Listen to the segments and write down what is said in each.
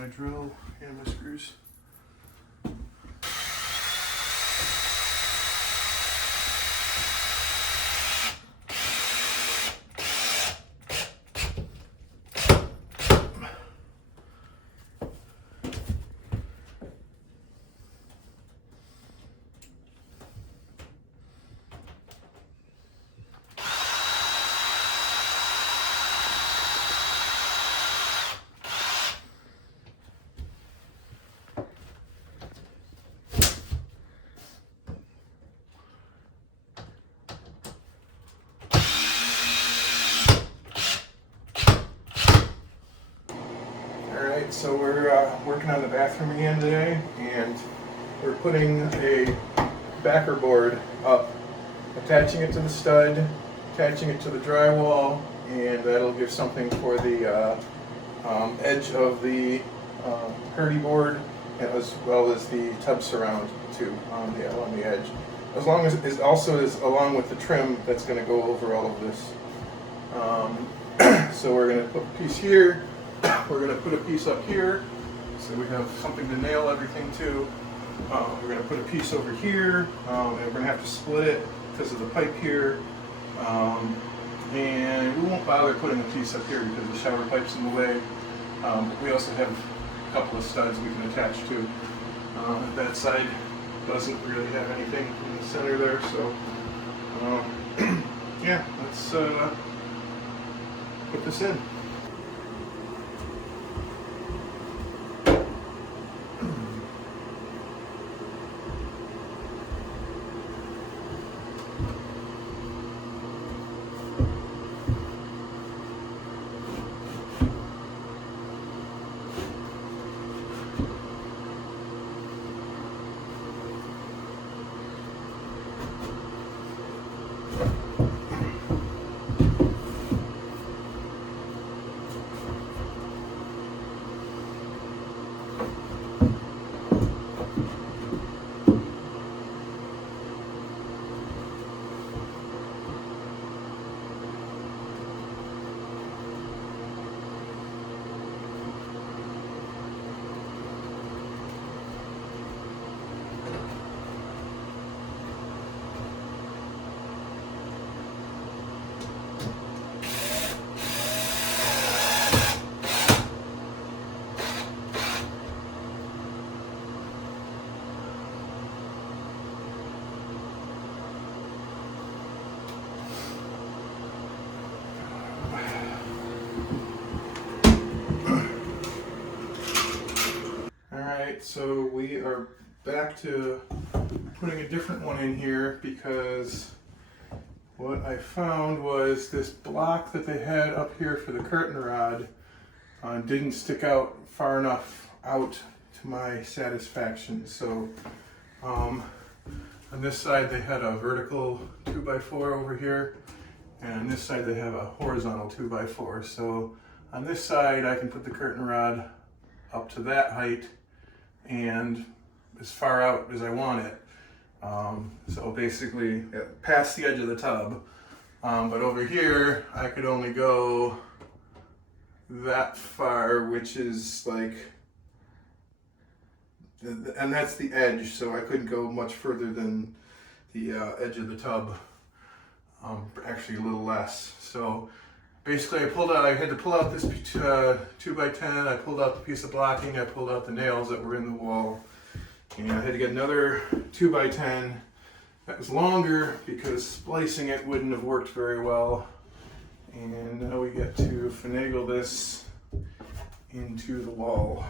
my drill and my screws. So we're working on the bathroom again today, and we're putting a backer board up, attaching it to the stud, attaching it to the drywall, and that'll give something for the edge of the Hardieboard, as well as the tub surround too on the edge. As long as it also is along with the trim that's going to go over all of this. So we're going to put a piece here. We're going to put a piece up here, so we have something to nail everything to. We're going to put a piece over here, and we're going to have to split it because of the pipe here. And we won't bother putting a piece up here because the shower pipe's in the way. But we also have a couple of studs we can attach to. That side doesn't really have anything in the center there, so yeah, let's put this in. So we are back to putting a different one in here because what I found was this block that they had up here for the curtain rod didn't stick out far enough out to my satisfaction. So on this side they had a vertical 2x4 over here, and on this side they have a horizontal 2x4. So on this side I can put the curtain rod up to that height and as far out as I want it. So basically past the edge of the tub. But over here I could only go that far, which is like, and that's the edge, so I couldn't go much further than the edge of the tub. Actually a little less. So basically I had to pull out this 2x10, I pulled out the piece of blocking, I pulled out the nails that were in the wall, and I had to get another 2x10 that was longer because splicing it wouldn't have worked very well. And now we get to finagle this into the wall.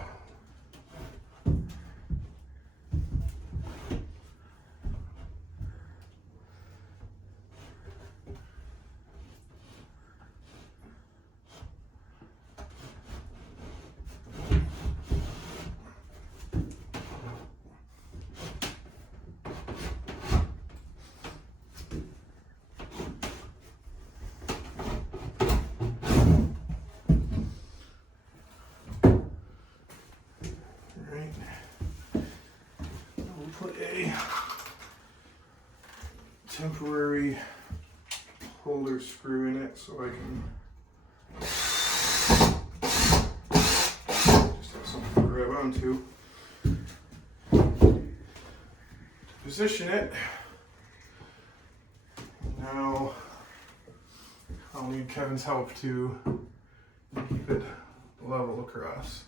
Put a temporary holder screw in it so I can just have something around to position it. Now I'll need Kevin's help to keep it level across.